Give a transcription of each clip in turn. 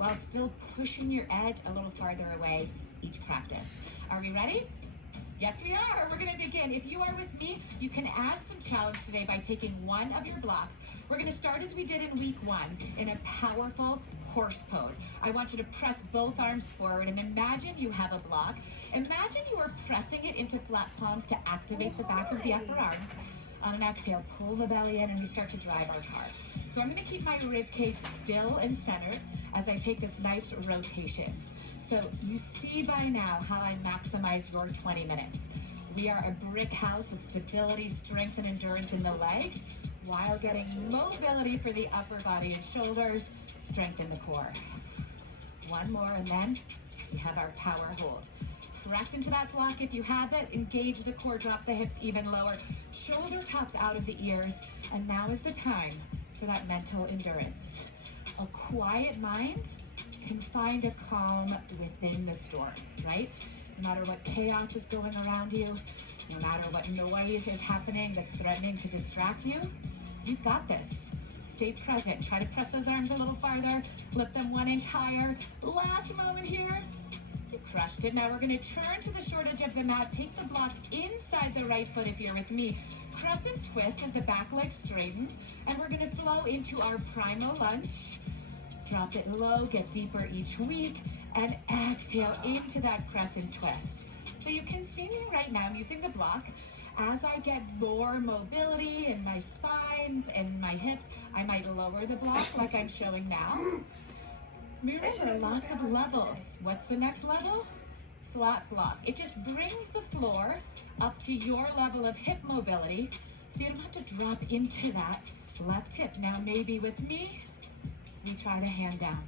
while still pushing your edge a little farther away each practice. Are we ready? Yes, we are. We're going to begin. If you are with me, you can add some challenge today by taking one of your blocks. We're going to start as we did in week 1 in a powerful horse pose. I want you to press both arms forward and imagine you have a block. Imagine you are pressing it into flat palms to activate the back of the upper arm. On an exhale, pull the belly in and we start to drive our car. So I'm going to keep my rib cage still and centered as I take this nice rotation. So you see by now how I maximize your 20 minutes. We are a brick house of stability, strength, and endurance in the legs while getting mobility for the upper body and shoulders, strengthen the core. One more and then we have our power hold. Press into that block if you have it, engage the core, drop the hips even lower, shoulder taps out of the ears, and now is the time for that mental endurance. A quiet mind can find a calm within the storm, right? No matter what chaos is going around you, no matter what noise is happening that's threatening to distract you, you've got this. Stay present. Try to press those arms a little farther. Lift them 1 inch higher. Last moment here. You crushed it. Now we're going to turn to the short edge of the mat. Take the block inside the right foot if you're with me. Crescent twist as the back leg straightens. And we're going to flow into our primal lunge. Drop it low, get deeper each week, and exhale into that crescent twist. So you can see me right now, I'm using the block. As I get more mobility in my spines and my hips, I might lower the block like I'm showing now. Remember, lots of levels. What's the next level? Flat block. It just brings the floor up to your level of hip mobility, so you don't have to drop into that left hip. Now maybe with me, we try the hand down.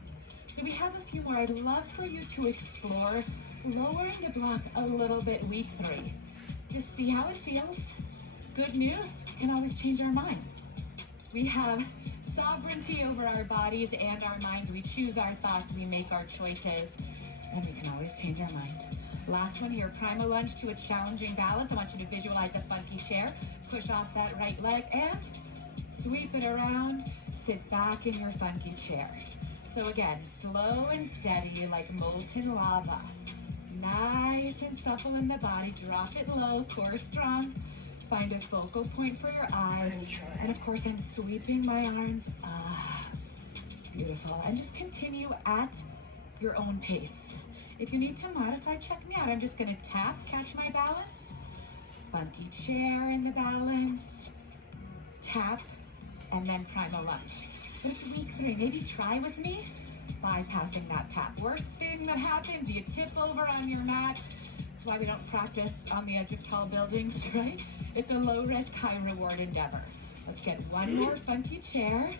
So we have a few more. I'd love for you to explore lowering the block a little bit week 3. Just see how it feels. Good news, can always change our mind. We have sovereignty over our bodies and our minds. We choose our thoughts, we make our choices, and we can always change our mind. Last one, your primal lunge to a challenging balance. I want you to visualize a funky chair. Push off that right leg and sweep it around. Sit back in your funky chair. So again, slow and steady like molten lava. Nice and supple in the body. Drop it low, core strong. Find a focal point for your eyes. And of course, I'm sweeping my arms. Beautiful. And just continue at your own pace. If you need to modify, check me out. I'm just going to tap, catch my balance. Funky chair in the balance. Tap. And then primal lunge. It's week 3. Maybe try with me bypassing that tap. Worst thing that happens, you tip over on your mat. That's why we don't practice on the edge of tall buildings, right? It's a low risk, high reward endeavor. Let's get one more funky chair.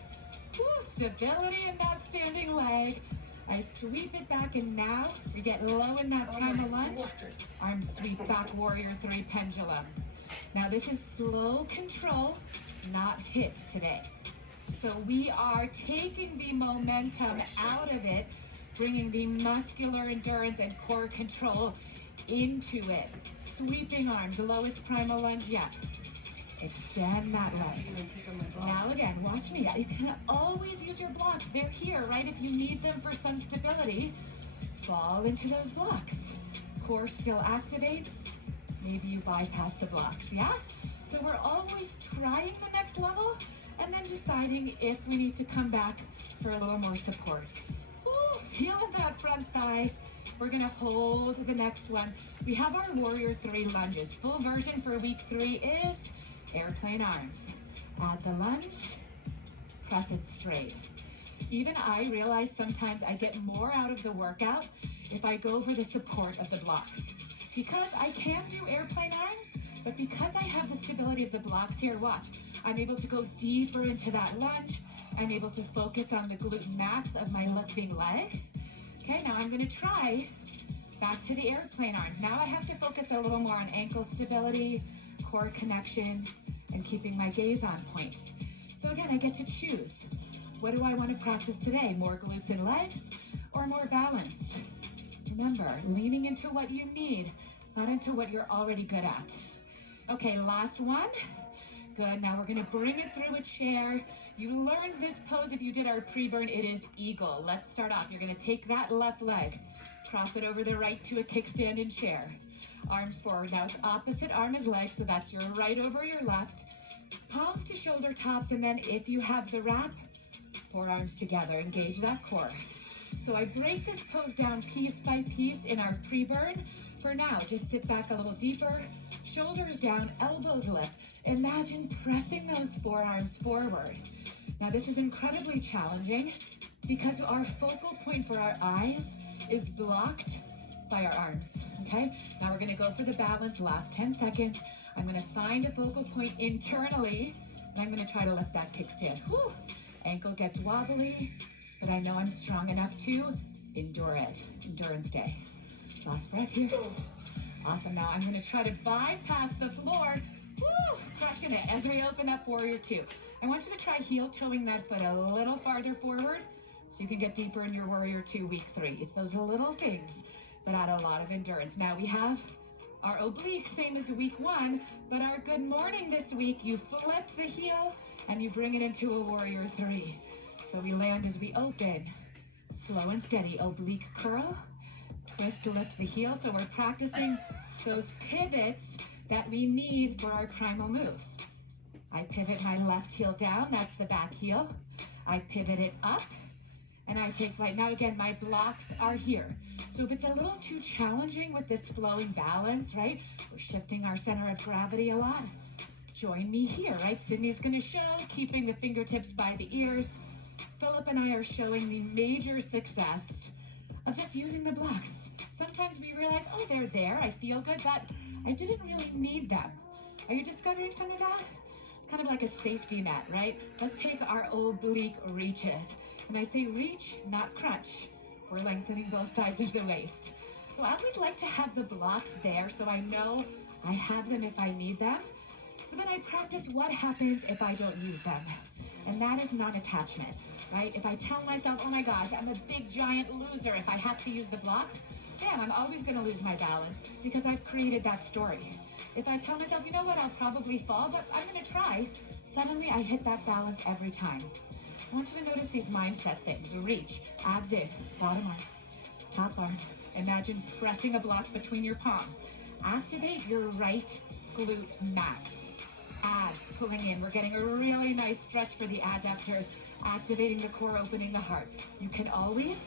Woo, stability in that standing leg. I sweep it back and now we get low in that primal lunge. Arms sweep back, warrior 3 pendulum. Now this is slow control, not hit today. So we are taking the momentum out of it, bringing the muscular endurance and core control into it. Sweeping arms, the lowest primal lunge yet. Extend that leg. Now again, watch me. You can always use your blocks. They're here, right? If you need them for some stability, fall into those blocks. Core still activates. Maybe you bypass the blocks, yeah? So we're always trying the next level and then deciding if we need to come back for a little more support. Ooh, feeling that front thigh. We're gonna hold the next one. We have our warrior 3 lunges. Full version for week 3 is airplane arms. Add the lunge, press it straight. Even I realize sometimes I get more out of the workout if I go for the support of the blocks. Because I can do airplane arms, but because I have the stability of the blocks here, watch, I'm able to go deeper into that lunge. I'm able to focus on the glute max of my lifting leg. Okay, now I'm gonna try back to the airplane arms. Now I have to focus a little more on ankle stability, core connection, and keeping my gaze on point. So again, I get to choose. What do I want to practice today? More glutes and legs or more balance? Remember, leaning into what you need, not into what you're already good at. Okay, last one. Good, now we're gonna bring it through a chair. You learned this pose if you did our pre-burn, it is eagle. Let's start off. You're gonna take that left leg, cross it over the right to a kickstand in chair. Arms forward. Now it's opposite arm as leg, so that's your right over your left. Palms to shoulder tops, and then if you have the wrap, forearms together. Engage that core. So I break this pose down piece by piece in our pre-burn. For now, just sit back a little deeper, shoulders down, elbows lift. Imagine pressing those forearms forward. Now this is incredibly challenging because our focal point for our eyes is blocked by our arms, okay? Now we're gonna go for the balance, last 10 seconds. I'm gonna find a focal point internally, and I'm gonna try to lift that kickstand. Whew. Ankle gets wobbly, but I know I'm strong enough to endure it. Endurance day. Last breath here. Awesome, now I'm gonna try to bypass the floor. Woo! Crushing it as we open up warrior two. I want you to try heel toeing that foot a little farther forward so you can get deeper in your warrior two week 3. It's those little things that add a lot of endurance. Now we have our oblique, same as week 1, but our good morning this week, you flip the heel and you bring it into a warrior 3. So we land as we open, slow and steady, oblique curl, twist to lift the heel. So we're practicing those pivots that we need for our primal moves. I pivot my left heel down, that's the back heel. I pivot it up, and I take flight. Now again, my blocks are here. So if it's a little too challenging with this flowing balance, right? We're shifting our center of gravity a lot. Join me here, right? Sydney's gonna show, keeping the fingertips by the ears. Philip and I are showing the major success of just using the blocks. Sometimes we realize, oh, they're there, I feel good, but I didn't really need them. Are you discovering some of that? It's kind of like a safety net, right? Let's take our oblique reaches. And I say reach, not crunch. We're lengthening both sides of the waist. So I always like to have the blocks there so I know I have them if I need them. So then I practice what happens if I don't use them. And that is non-attachment, right? If I tell myself, oh my gosh, I'm a big giant loser if I have to use the blocks, damn, I'm always gonna lose my balance because I've created that story. If I tell myself, you know what, I'll probably fall, but I'm gonna try, suddenly I hit that balance every time. I want you to notice these mindset things. Reach, abs in, bottom arm, top arm. Imagine pressing a block between your palms. Activate your right glute max. Abs pulling in. We're getting a really nice stretch for the adductors, activating the core, opening the heart. You can always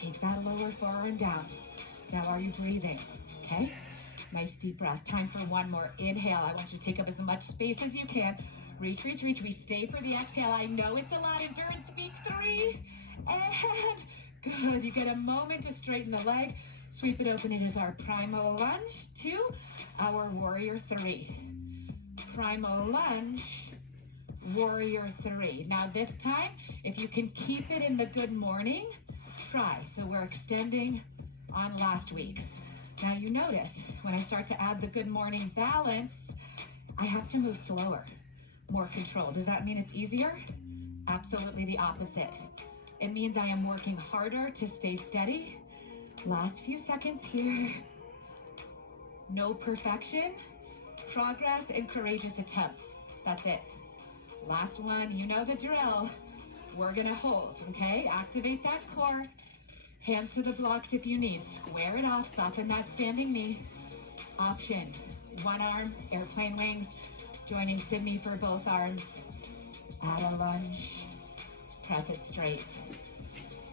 take that lower forearm down. Now are you breathing? Okay? Nice deep breath. Time for one more. Inhale. I want you to take up as much space as you can. Reach, reach, reach. We stay for the exhale. I know it's a lot. Endurance week 3. And good. You get a moment to straighten the leg. Sweep it open. It is our primal lunge to our warrior 3. Primal lunge, warrior 3. Now this time, if you can keep it in the good morning, try. So we're extending on last week's. Now you notice when I start to add the good morning balance, I have to move slower, more control. Does that mean it's easier? Absolutely the opposite. It means I am working harder to stay steady. Last few seconds here. No perfection, progress and courageous attempts. That's it. Last one, you know the drill. We're gonna hold, okay? Activate that core. Hands to the blocks if you need. Square it off, soften that standing knee. Option, one arm, airplane wings. Joining Sydney for both arms. Add a lunge, press it straight.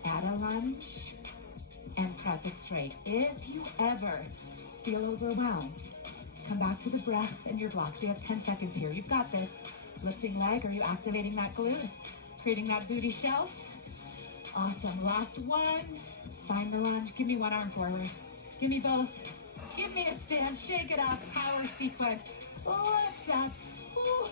Add a lunge, and press it straight. If you ever feel overwhelmed, come back to the breath and your blocks. We have 10 seconds here. You've got this. Lifting leg, are you activating that glute? Creating that booty shelf? Awesome. Last one. Find the lunge. Give me one arm forward. Give me both. Give me a stand. Shake it off. Power sequence. Lift up. Ooh.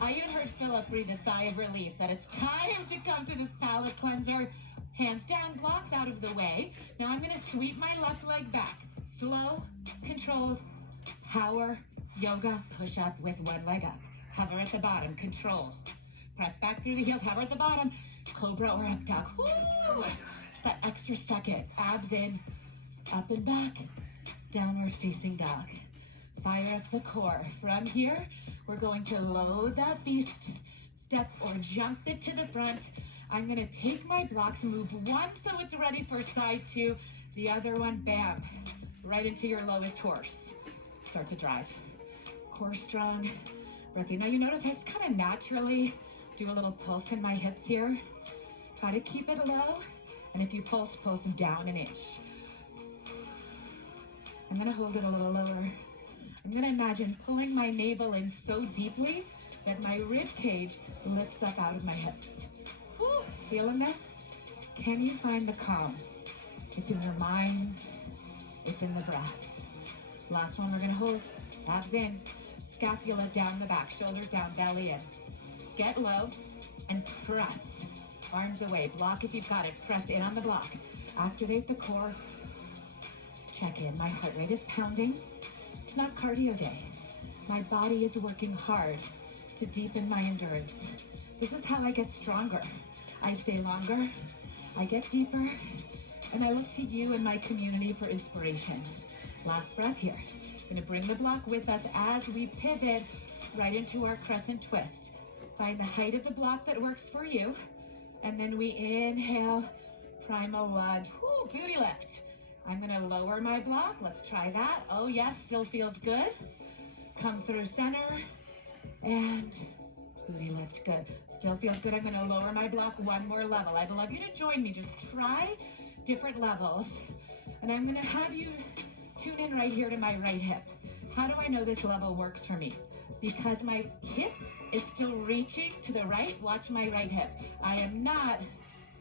I even heard Philip breathe a sigh of relief that it's time to come to this palate cleanser. Hands down, blocks out of the way. Now I'm going to sweep my left leg back. Slow, controlled, power, yoga, push up with one leg up. Hover at the bottom, control. Press back through the heels, hover at the bottom. Cobra or up dog. Woo! That extra second. Abs in, up and back. Downward facing dog. Fire up the core. From here, we're going to load that beast, step or jump it to the front. I'm gonna take my blocks, move one so it's ready for side two, the other one, bam, right into your lowest horse. Start to drive. Core strong, breathy. Now you notice I just kind of naturally do a little pulse in my hips here. Try to keep it low, and if you pulse down an inch. I'm gonna hold it a little lower. I'm gonna imagine pulling my navel in so deeply that my rib cage lifts up out of my hips. Whew, feeling this? Can you find the calm? It's in your mind, it's in the breath. Last one we're gonna hold, abs in, scapula down the back, shoulders down, belly in. Get low and press. Arms away, block if you've got it, press in on the block. Activate the core, check in. My heart rate is pounding. It's not cardio day. My body is working hard to deepen my endurance. This is how I get stronger. I stay longer, I get deeper, and I look to you and my community for inspiration. Last breath here. Gonna bring the block with us as we pivot right into our crescent twist. Find the height of the block that works for you, and then we inhale, primal lunge, whoo, booty lift. I'm gonna lower my block, let's try that. Oh yes, still feels good. Come through center, and booty lift, good. Still feels good. I'm gonna lower my block one more level. I'd love you to join me, just try different levels. And I'm gonna have you tune in right here to my right hip. How do I know this level works for me? Because my hip is still reaching to the right. Watch my right hip. I am not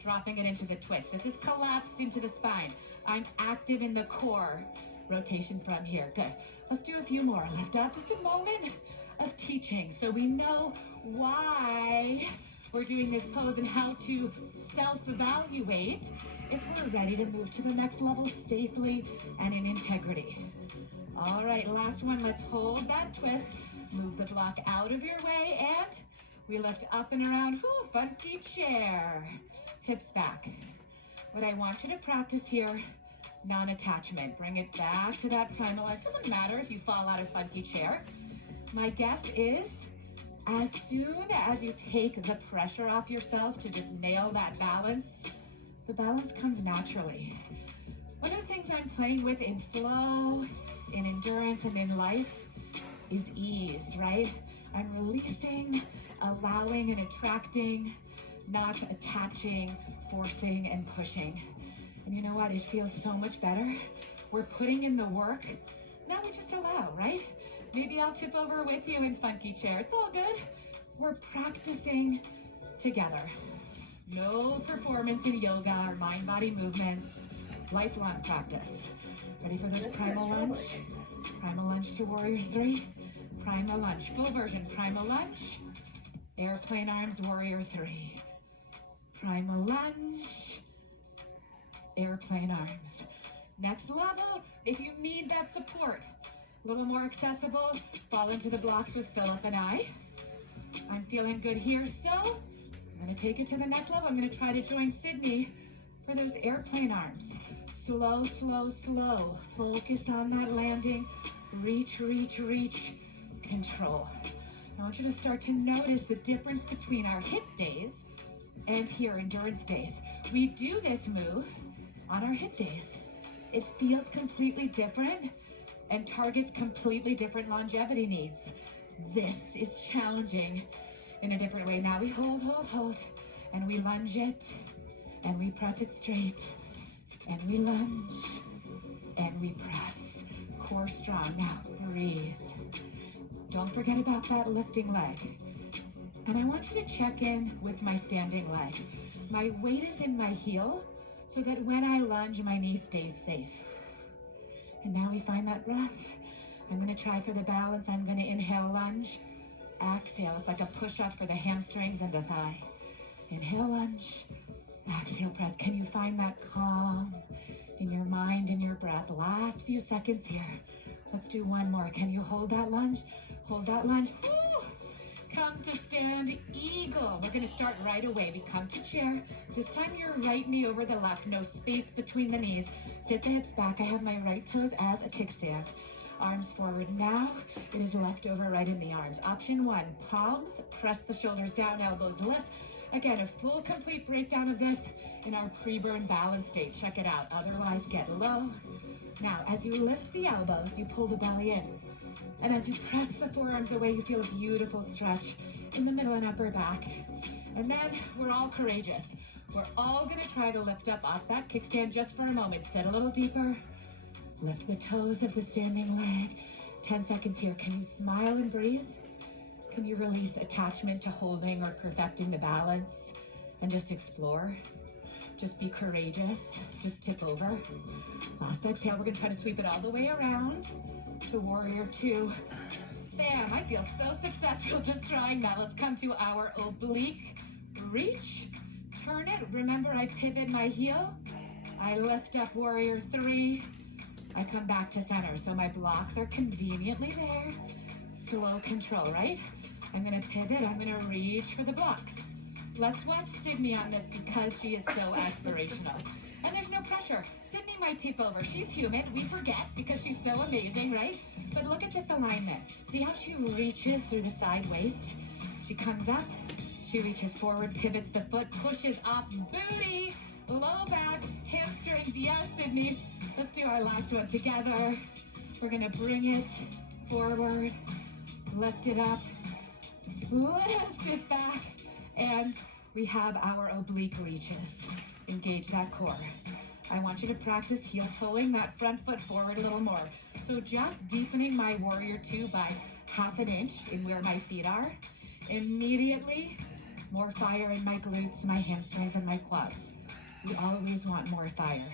dropping it into the twist. This is collapsed into the spine. I'm active in the core. Rotation from here, good. Let's do a few more. Lift up, just a moment of teaching so we know why we're doing this pose and how to self-evaluate if we're ready to move to the next level safely and in integrity. All right, last one. Let's hold that twist. Move the block out of your way, and we lift up and around. Whoo, funky chair. Hips back. What I want you to practice here, non-attachment. Bring it back to that primal. It doesn't matter if you fall out of funky chair. My guess is, as soon as you take the pressure off yourself to just nail that balance, the balance comes naturally. One of the things I'm playing with in flow, in endurance, and in life is ease, right? I'm releasing, allowing, and attracting, not attaching, forcing, and pushing. And you know what? It feels so much better. We're putting in the work. Now we just allow, right? Maybe I'll tip over with you in funky chair. It's all good. We're practicing together. No performance in yoga or mind-body movements. Lifelong practice. Ready for this primal lunge? Primal lunge to warrior three. Primal lunge. Full version. Primal lunge. Airplane arms, warrior three. Primal lunge. Airplane arms. Next level, if you need that support, a little more accessible, fall into the blocks with Philip and I. I'm feeling good here, so I'm gonna take it to the next level. I'm gonna try to join Sydney for those airplane arms. Slow, slow, slow. Focus on that landing. Reach, reach, reach. Control. I want you to start to notice the difference between our hip days and here endurance days. We do this move on our hip days. It feels completely different and targets completely different longevity needs. This is challenging in a different way. Now we hold, hold, hold, and we lunge it, and we press it straight, and we lunge, and we press. Core strong. Now breathe. Don't forget about that lifting leg. And I want you to check in with my standing leg. My weight is in my heel so that when I lunge, my knee stays safe. And now we find that breath. I'm gonna try for the balance. I'm gonna inhale, lunge. Exhale, it's like a push-up for the hamstrings and the thigh. Inhale, lunge. Exhale, press. Can you find that calm in your mind and your breath? Last few seconds here. Let's do one more. Can you hold that lunge? Hold that lunge. Woo! Come to stand eagle. We're gonna start right away. We come to chair. This time your right knee over the left. No space between the knees. Sit the hips back. I have my right toes as a kickstand. Arms forward now. It is left over right in the arms. Option 1, palms, press the shoulders down, elbows lift. Again, a full complete breakdown of this in our pre-burn balance state. Check it out. Otherwise, get low. Now, as you lift the elbows, you pull the belly in. And as you press the forearms away, you feel a beautiful stretch in the middle and upper back. And then we're all courageous. We're all gonna try to lift up off that kickstand just for a moment. Sit a little deeper. Lift the toes of the standing leg. 10 seconds here. Can you smile and breathe? Can you release attachment to holding or perfecting the balance and just explore? Just be courageous. Just tip over. Last exhale, we're gonna try to sweep it all the way around to warrior 2. Bam, I feel so successful just trying that. Let's come to our oblique reach. Turn it. Remember, I pivot my heel. I lift up warrior 3. I come back to center. So my blocks are conveniently there. Slow control, right? I'm gonna pivot. I'm gonna reach for the blocks. Let's watch Sydney on this because she is so aspirational. And there's no pressure. Sydney might tip over. She's human. We forget because she's so amazing, right? But look at this alignment. See how she reaches through the side waist? She comes up. She reaches forward, pivots the foot, pushes up, booty, low back, hamstrings. Yes, Sydney. Let's do our last one together. We're gonna bring it forward, lift it up, lift it back, and we have our oblique reaches. Engage that core. I want you to practice heel toeing that front foot forward a little more. So just deepening my warrior 2 by 1/2 inch in where my feet are. Immediately, more fire in my glutes, my hamstrings, and my quads. We always want more fire,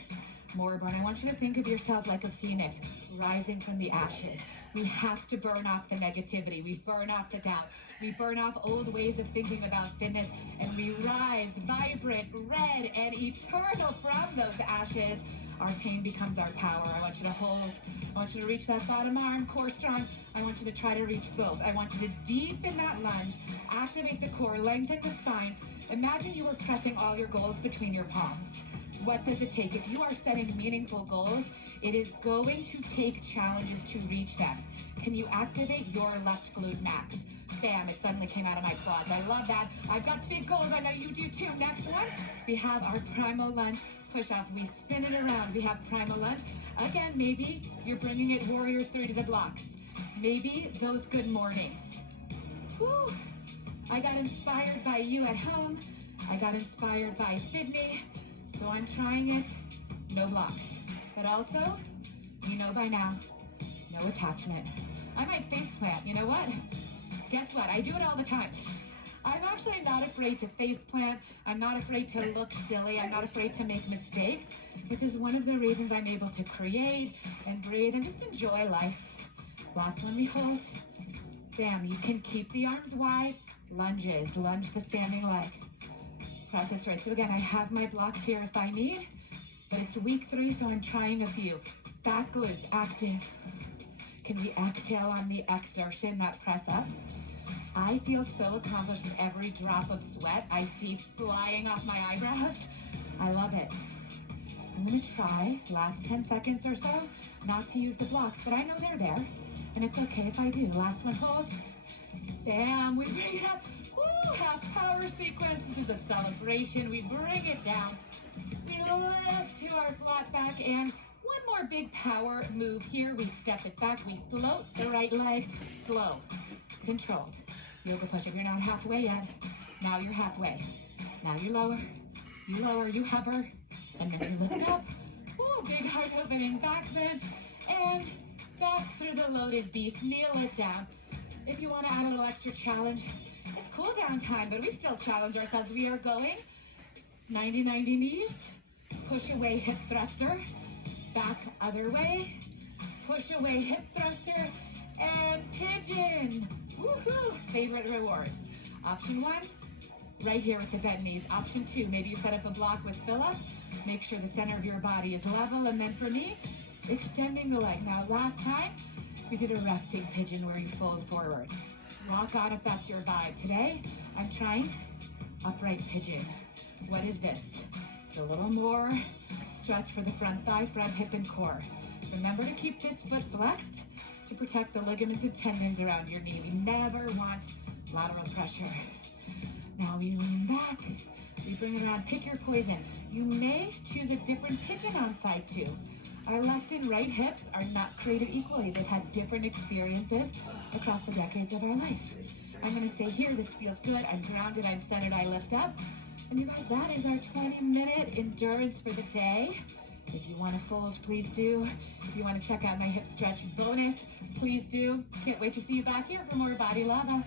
more burn. I want you to think of yourself like a phoenix rising from the ashes. We have to burn off the negativity. We burn off the doubt. We burn off old ways of thinking about fitness, and we rise vibrant, red, and eternal from those ashes. Our pain becomes our power. I want you to hold. I want you to reach that bottom arm, core strong. I want you to try to reach both. I want you to deepen that lunge, activate the core, lengthen the spine. Imagine you were pressing all your goals between your palms. What does it take? If you are setting meaningful goals, it is going to take challenges to reach them. Can you activate your left glute max? Bam, it suddenly came out of my quads. I love that. I've got big goals. I know you do too. Next one, we have our primal lunge push up. We spin it around. We have primal lunge. Again, maybe you're bringing it warrior 3 to the blocks. Maybe those good mornings. Whew. I got inspired by you at home. I got inspired by Sydney. So I'm trying it, no blocks. But also, you know by now, no attachment. I might face plant, you know what? Guess what, I do it all the time. I'm actually not afraid to face plant. I'm not afraid to look silly. I'm not afraid to make mistakes, which is one of the reasons I'm able to create and breathe and just enjoy life. Last one we hold. Bam, you can keep the arms wide. Lunges, lunge the standing leg. Press it straight. So again, I have my blocks here if I need, but it's week 3, so I'm trying a few. Back glutes, active. Can we exhale on the exertion, that press up? I feel so accomplished with every drop of sweat I see flying off my eyebrows. I love it. I'm gonna try, last 10 seconds or so, not to use the blocks, but I know they're there, and it's okay if I do. Last one, hold. Bam, we bring it up. Woo, half power sequence. This is a celebration. We bring it down. We lift to our flat back, and one more big power move here. We step it back. We float the right leg, slow, controlled. Yoga push-up. You're not halfway yet. Now you're halfway. Now you lower, you hover, and then you lift up. Ooh, big heart opening back bend, and back through the loaded beast. Kneel it down. If you want to add a little extra challenge, it's cool down time, but we still challenge ourselves. We are going 90-90 knees, push away hip thruster, back other way, push away hip thruster, and pigeon. Woohoo! Favorite reward. Option 1, right here with the bent knees. Option 2, maybe you set up a block with Philip. Make sure the center of your body is level. And then for me, extending the leg. Now last time, we did a resting pigeon where you fold forward. Rock on if that's your vibe. Today, I'm trying upright pigeon. What is this? It's a little more stretch for the front thigh, front hip, and core. Remember to keep this foot flexed. to protect the ligaments and tendons around your knee. We never want lateral pressure. Now we lean back, we bring it around, pick your poison. You may choose a different pigeon on side two. Our left and right hips are not created equally. They've had different experiences across the decades of our life. I'm gonna stay here, this feels good. I'm grounded, I'm centered, I lift up. And you guys, that is our 20-minute endurance for the day. If you wanna fold, please do. If you wanna check out my hip stretch bonus, please do. Can't wait to see you back here for more Body Lava.